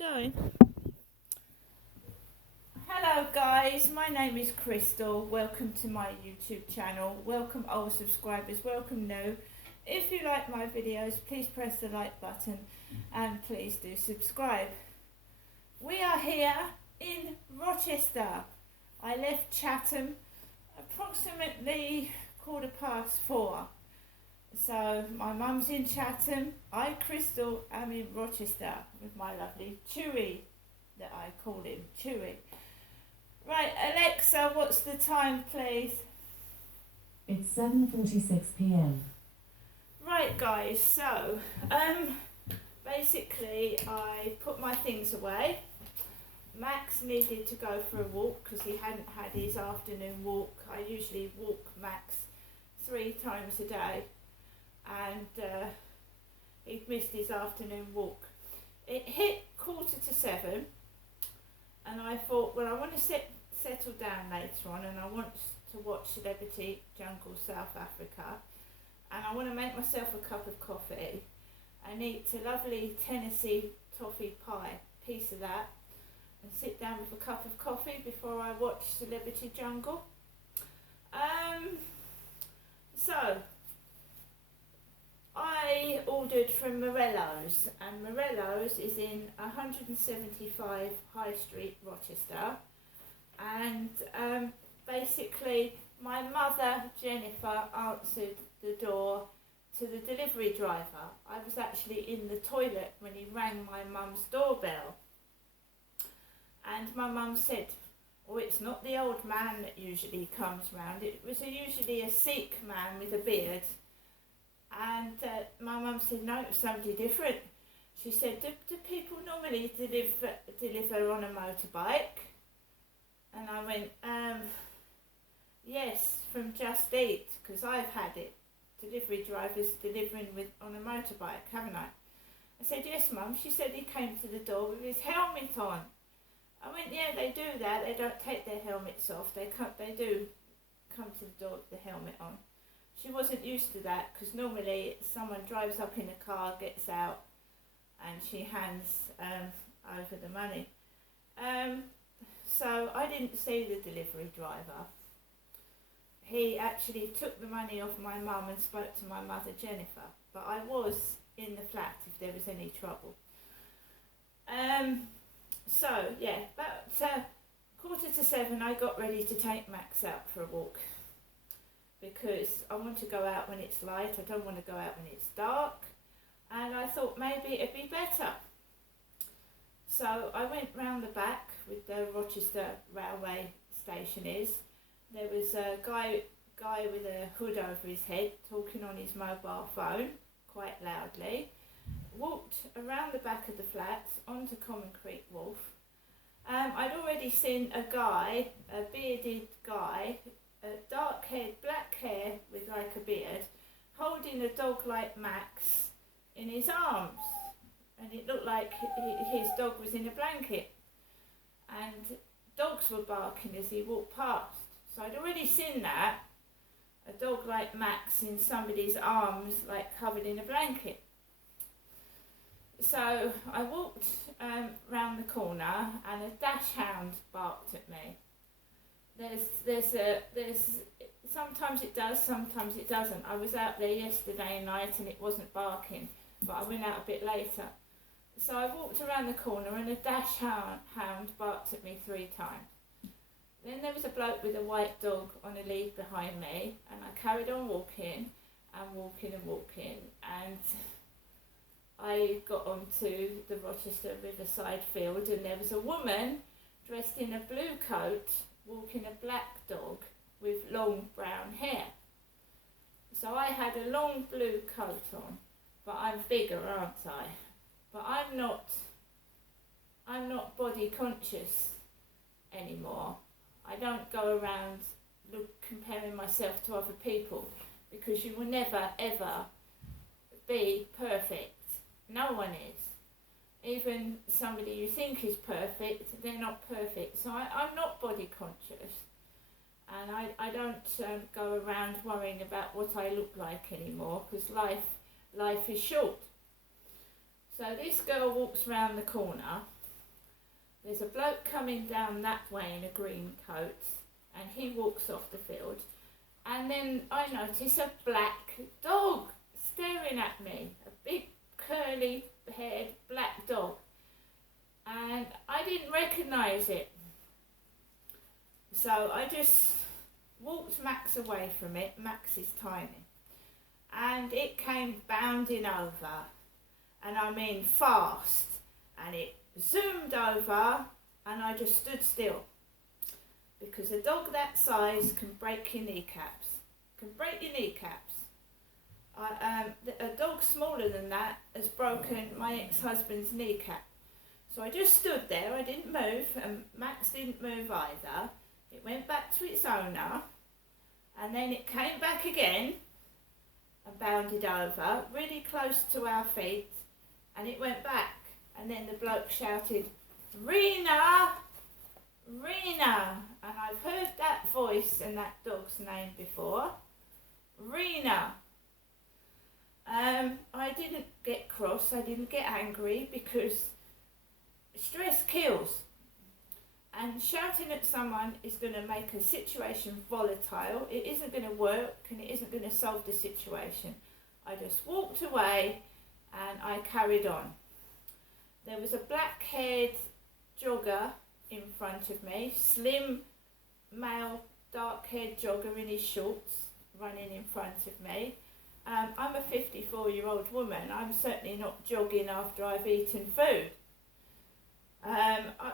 going. Hello guys, my name is Crystal. Welcome to my YouTube channel. Welcome old subscribers, welcome new. If you like my videos, please press the like button and please do subscribe. We are here in Rochester. I left Chatham approximately 4:15. So my mum's in Chatham, I, Crystal, am in Rochester with my lovely Chewy, that I call him Chewy. Right, Alexa, what's the time, please? It's 7:46 p.m. Right, guys, so, basically I put my things away. Max needed to go for a walk because he hadn't had his afternoon walk. I usually walk Max 3 times a day, and he'd missed his afternoon walk. It hit 7:15, and I thought, well, I want to settle down later on, and I want to watch Celebrity Jungle South Africa, and I want to make myself a cup of coffee and eat a lovely Tennessee toffee pie, piece of that, and sit down with a cup of coffee before I watch Celebrity Jungle. So I ordered from Morello's, and Morello's is in 175 High Street, Rochester, and basically my mother Jennifer answered the door to the delivery driver. I was actually in the toilet when he rang my mum's doorbell, and my mum said, oh, it's not the old man that usually comes round, it was usually a Sikh man with a beard. And my mum said, no, it was somebody different. She said, do people normally deliver on a motorbike? And I went, yes, from Just Eat, because I've had it. Delivery drivers delivering on a motorbike, haven't I? I said, yes, Mum. She said he came to the door with his helmet on. I went, yeah, they do that. They don't take their helmets off. They do come to the door with the helmet on. She wasn't used to that, because normally someone drives up in a car, gets out, and she hands over the money. So I didn't see the delivery driver. He actually took the money off my mum and spoke to my mother Jennifer, but I was in the flat if there was any trouble. So yeah, about 6:45 I got ready to take Max out for a walk, because I want to go out when it's light, I don't want to go out when it's dark, and I thought maybe it'd be better. So I went round the back with the Rochester railway station is. There was a guy with a hood over his head talking on his mobile phone quite loudly. Walked around the back of the flats onto Common Creek Wharf. I'd already seen a guy, a bearded guy, dark haired, black hair with like a beard, holding a dog like Max in his arms, and it looked like his dog was in a blanket, and dogs were barking as he walked past. So I'd already seen that, a dog like Max in somebody's arms, like covered in a blanket. So I walked round the corner, and a dachshund barked at me. There's sometimes it does, sometimes it doesn't. I was out there yesterday night and it wasn't barking, but I went out a bit later. So I walked around the corner, and a dachshund barked at me 3 times. Then there was a bloke with a white dog on a lead behind me, and I carried on walking and walking and walking, and I got onto the Rochester Riverside field, and there was a woman dressed in a blue coat walking a black dog with long brown hair. So I had a long blue coat on, but I'm bigger, aren't I? But I'm not body conscious anymore. I don't go around comparing myself to other people, because you will never ever be perfect. No one is. Even somebody you think is perfect, they're not perfect. So I'm not body conscious, and I don't go around worrying about what I look like anymore, because life is short. So this girl walks round the corner, there's a bloke coming down that way in a green coat, and he walks off the field, and then I notice a black dog staring at me, a big curly haired black dog, and I didn't recognise it. So I just walked Max away from it. Max is tiny. And it came bounding over, and I mean fast, and it zoomed over, and I just stood still. Because a dog that size can break your kneecaps. A dog smaller than that has broken my ex-husband's kneecap. So I just stood there, I didn't move, and Max didn't move either. It went back to its owner, and then it came back again and bounded over, really close to our feet, and it went back. And then the bloke shouted, "Rena! Rena!" And I've heard that voice and that dog's name before. Rena. I didn't get cross, I didn't get angry, because stress kills. And shouting at someone is going to make a situation volatile. It isn't going to work, and it isn't going to solve the situation. I just walked away and I carried on. There was a black-haired jogger in front of me, slim, male, dark-haired jogger in his shorts, running in front of me. I'm a 54-year-old woman. I'm certainly not jogging after I've eaten food.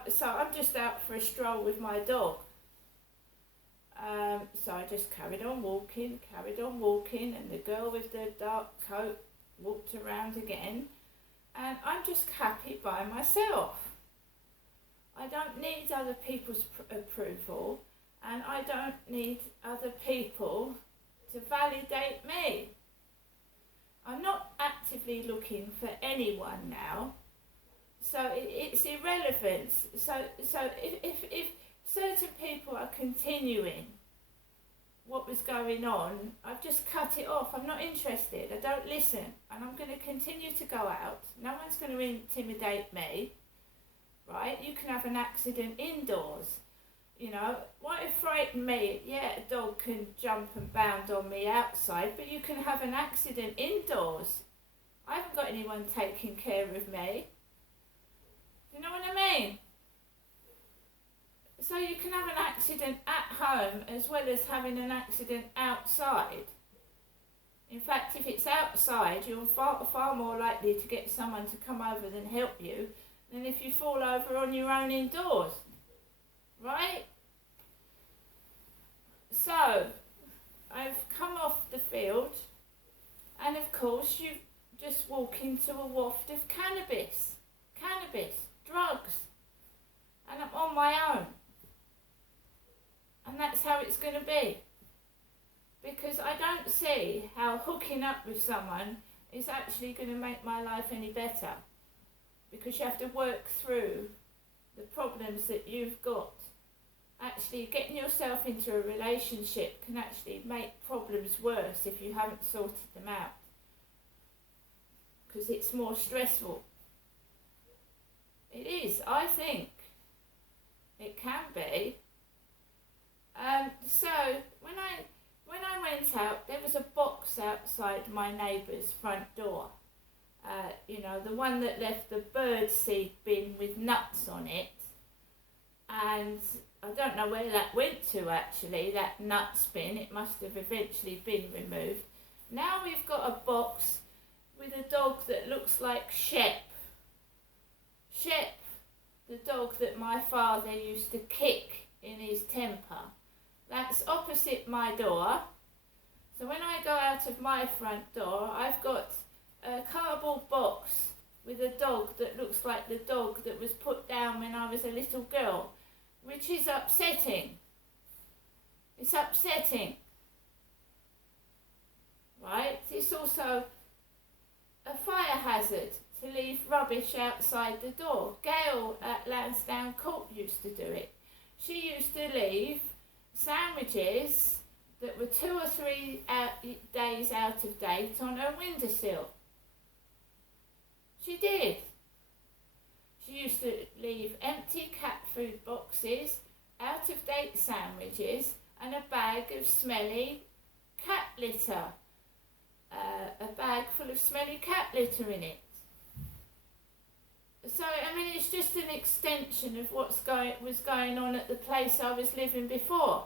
So I'm just out for a stroll with my dog. So I just carried on walking, and the girl with the dark coat walked around again, and I'm just happy by myself. I don't need other people's approval, and I don't need other people to validate me. I'm not actively looking for anyone now. So it's irrelevant. So if certain people are continuing what was going on, I've just cut it off. I'm not interested. I don't listen. And I'm going to continue to go out. No one's going to intimidate me. Right? You can have an accident indoors. You know, what it frightened me, yeah, a dog can jump and bound on me outside, but you can have an accident indoors. I haven't got anyone taking care of me. You know what I mean? So you can have an accident at home as well as having an accident outside. In fact, if it's outside, you're far more likely to get someone to come over than help you than if you fall over on your own indoors. Right? So, I've come off the field, and of course you just walk into a waft of cannabis, drugs, and I'm on my own. And that's how it's going to be. Because I don't see how hooking up with someone is actually going to make my life any better. Because you have to work through the problems that you've got. Actually, getting yourself into a relationship can actually make problems worse if you haven't sorted them out. Because it's more stressful. It is, I think. It can be. So, when I went out, there was a box outside my neighbour's front door. You know, the one that left the birdseed bin with nuts on it. And I don't know where that went to actually, that nuts bin. It must have eventually been removed. Now we've got a box with a dog that looks like Shep. Shep, the dog that my father used to kick in his temper. That's opposite my door. So when I go out of my front door, I've got a cardboard box with a dog that looks like the dog that was put down when I was a little girl, which is upsetting. It's upsetting. Right? It's also a fire hazard to leave rubbish outside the door. Gail at Lansdowne Court used to do it. She used to leave sandwiches that were 2 or 3 days out of date on her windowsill. She did. She used to leave empty cat food boxes, out-of-date sandwiches, and a bag of smelly cat litter. A bag full of smelly cat litter in it. So, I mean, it's just an extension of was going on at the place I was living before.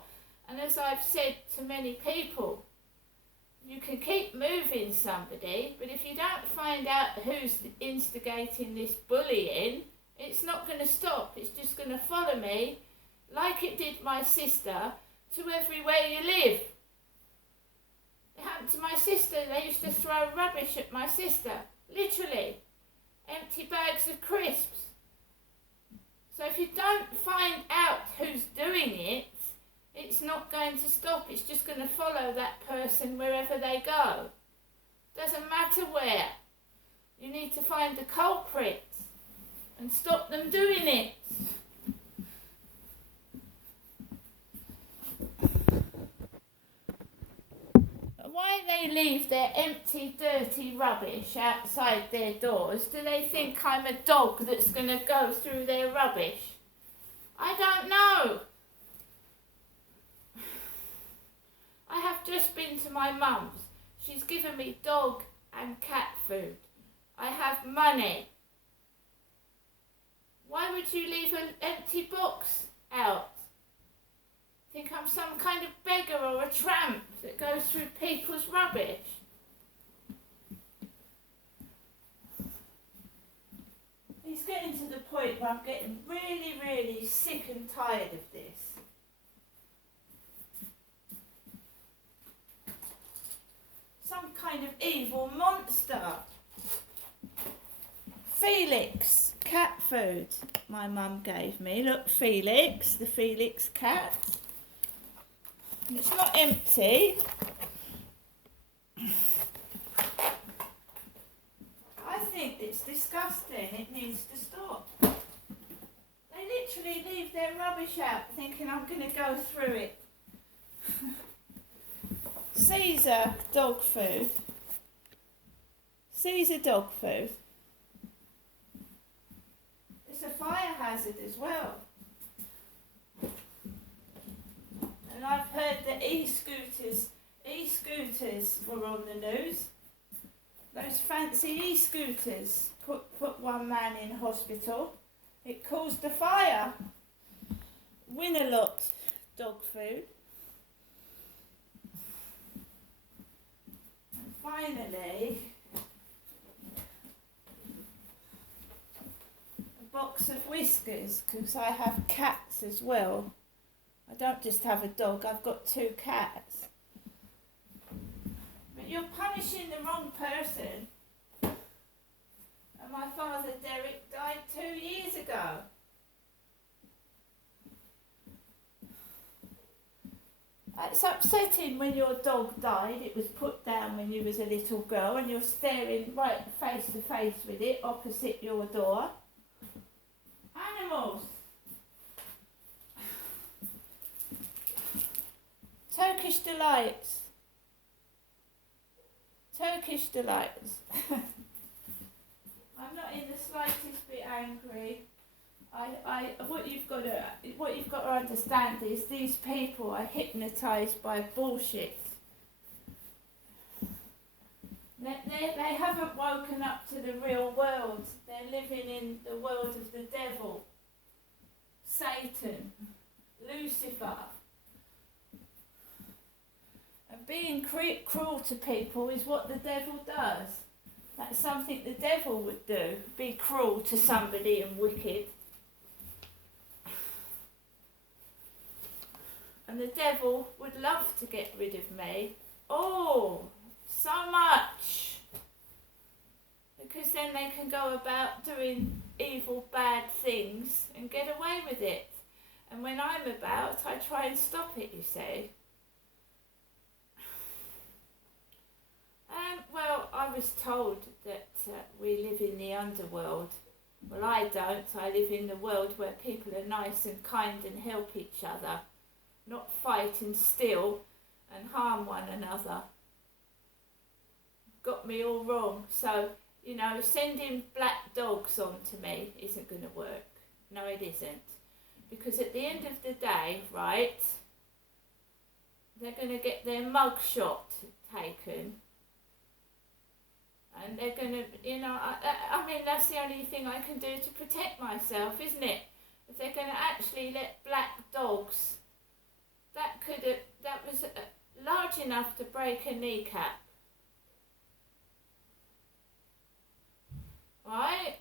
And as I've said to many people, you can keep moving somebody, but if you don't find out who's instigating this bullying, it's not going to stop. It's just going to follow me, like it did my sister, to everywhere you live. It happened to my sister. They used to throw rubbish at my sister, literally. Empty bags of crisps. So if you don't find out who's doing it, it's not going to stop. It's just going to follow that person wherever they go. Doesn't matter where. You need to find the culprits and stop them doing it. Why they leave their empty, dirty rubbish outside their doors? Do they think I'm a dog that's going to go through their rubbish? I don't know. I have just been to my mum's. She's given me dog and cat food. I have money. Why would you leave an empty box out? Think I'm some kind of beggar or a tramp that goes through people's rubbish? It's getting to the point where I'm getting really, really sick and tired of this. Some kind of evil monster. Felix, cat food my mum gave me. Look, Felix, the Felix cat. It's not empty. I think it's disgusting. It needs to stop. They literally leave their rubbish out thinking I'm going to go through it. Caesar dog food. Caesar dog food. It's a fire hazard as well. And I've heard that e-scooters were on the news. Those fancy e-scooters put one man in hospital. It caused a fire. Winalot dog food. And finally, a box of whiskers, because I have cats as well. I don't just have a dog, I've got 2 cats. But you're punishing the wrong person. And my father Derek died 2 years ago. It's upsetting when your dog died. It was put down when you was a little girl and you're staring right face to face with it opposite your door. Animals. Turkish delights. Turkish delights. I'm not in the slightest bit angry. What you've got to understand is these people are hypnotised by bullshit. They haven't woken up to the real world. They're living in the world of the devil, Satan, Lucifer. And being cruel to people is what the devil does. That's something the devil would do, be cruel to somebody and wicked. And the devil would love to get rid of me. Oh, so much. Because then they can go about doing evil, bad things and get away with it. And when I'm about, I try and stop it, you see. Well, I was told that we live in the underworld. Well, I don't. I live in the world where people are nice and kind and help each other, not fight and steal and harm one another. Got me all wrong. So you know, sending black dogs on to me isn't going to work. No, it isn't. Because at the end of the day, right, they're going to get their mugshot taken. And they're going to, you know, I mean, that's the only thing I can do to protect myself, isn't it? If they're going to actually let black dogs, that was large enough to break a kneecap. Right?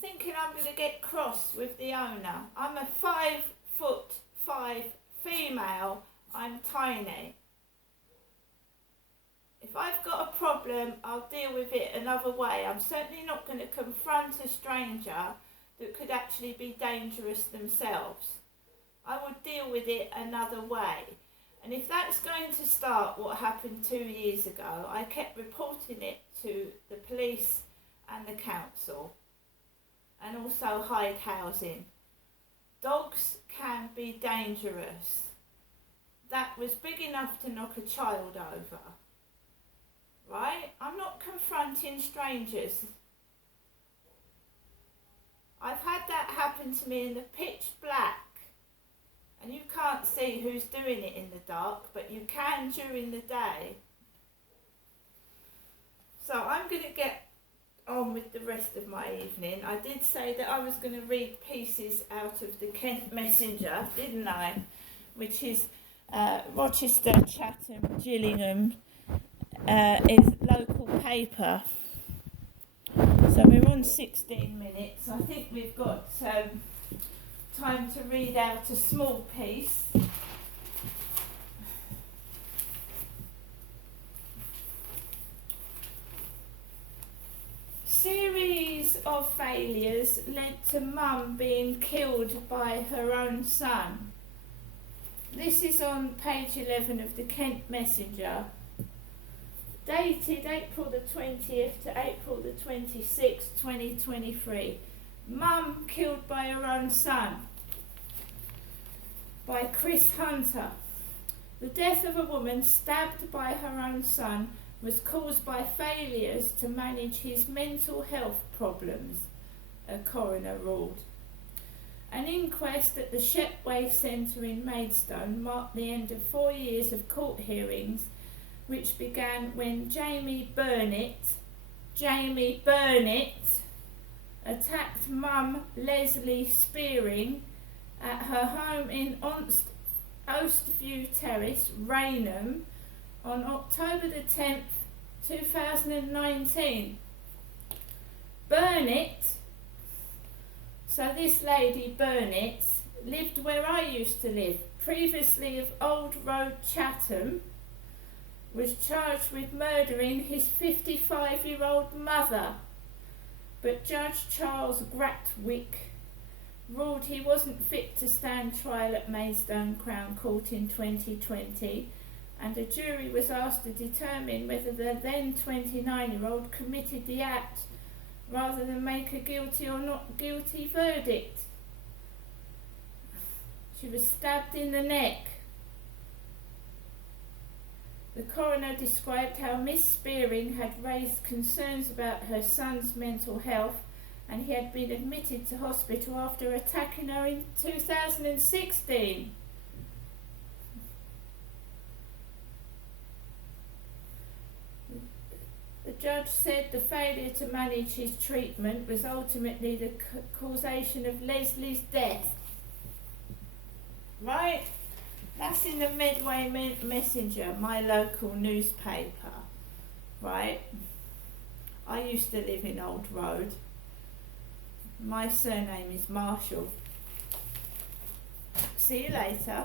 Thinking I'm going to get cross with the owner. I'm a 5'5" female. I'm tiny. If I've got a problem, I'll deal with it another way. I'm certainly not going to confront a stranger that could actually be dangerous themselves. I would deal with it another way. And if that's going to start what happened 2 years ago, I kept reporting it to the police and the council, and also Hyde Housing. Dogs can be dangerous. That was big enough to knock a child over. Right? I'm not confronting strangers. I've had that happen to me in the pitch black. And you can't see who's doing it in the dark, but you can during the day. So I'm going to get on with the rest of my evening. I did say that I was going to read pieces out of the Kent Messenger, didn't I? Which is Rochester, Chatham, Gillingham, is local paper. So we're on 16 minutes. I think we've got time to read out a small piece. Series of failures led to Mum being killed by her own son. This is on page 11 of the Kent Messenger. Dated April the 20th to April the 26th, 2023. Mum killed by her own son. By Chris Hunter. The death of a woman stabbed by her own son was caused by failures to manage his mental health problems, a coroner ruled. An inquest at the Shepway Centre in Maidstone marked the end of 4 years of court hearings, which began when Jamie Burnett attacked Mum Leslie Spearing at her home in Ostview Terrace, Rainham, on October the 10th, 2019. Burnett, so this lady Burnett, lived where I used to live, previously of Old Road, Chatham, was charged with murdering his 55-year-old mother, but Judge Charles Gratwick ruled he wasn't fit to stand trial at Maidstone Crown Court in 2020, and a jury was asked to determine whether the then 29-year-old committed the act rather than make a guilty or not guilty verdict. She was stabbed in the neck. The coroner described how Miss Spearing had raised concerns about her son's mental health, and he had been admitted to hospital after attacking her in 2016. The judge said the failure to manage his treatment was ultimately the causation of Leslie's death. Right? That's in the Medway Messenger, my local newspaper. Right? I used to live in Old Road. My surname is Marshall. See you later.